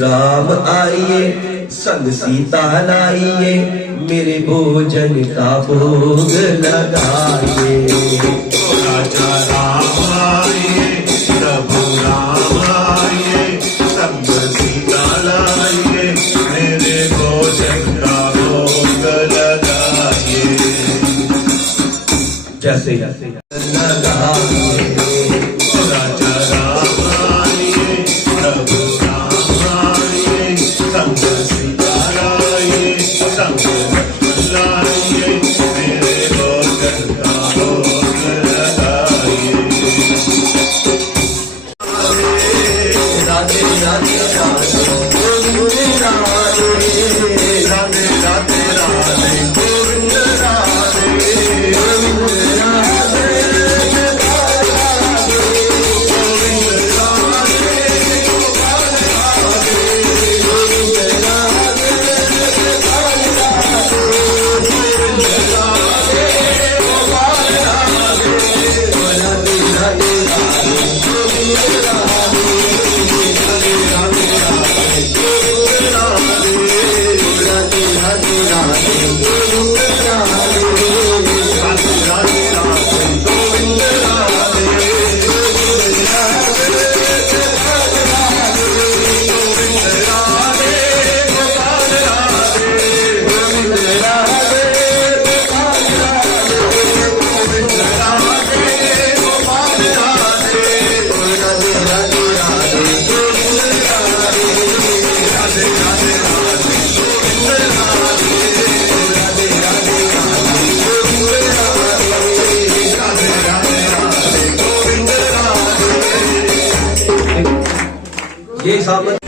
राम आइए संग सीता लाइए मेरे भोजन का भोग लगाइए। राजा राम आइए प्रभु राम आइए संग सीता लाइए मेरे भोजन का भोग लगाइए। जैसे लगाइए। राजा राम आइए प्रभु राम आइए संग सीता लाइए संग लक्ष्मण लाइए मेरे भोजन का भोग लगाइए। राधे राधे राधे गोविंद राधे राधे राधे राधे गोविंद राधे गोविंद राधे ये सामने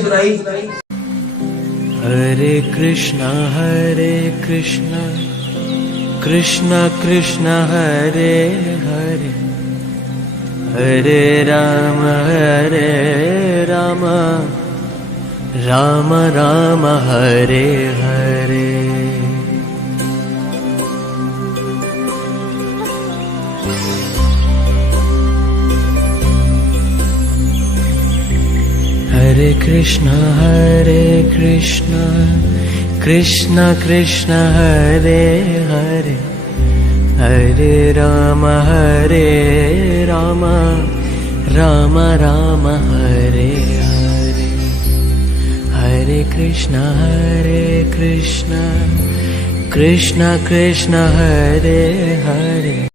सुनाई हरे कृष्णा कृष्णा कृष्णा हरे हरे हरे राम राम राम हरे हरे हरे कृष्णा कृष्णा कृष्णा हरे हरे हरे राम राम राम हरे हरे हरे कृष्णा कृष्णा कृष्णा हरे हरे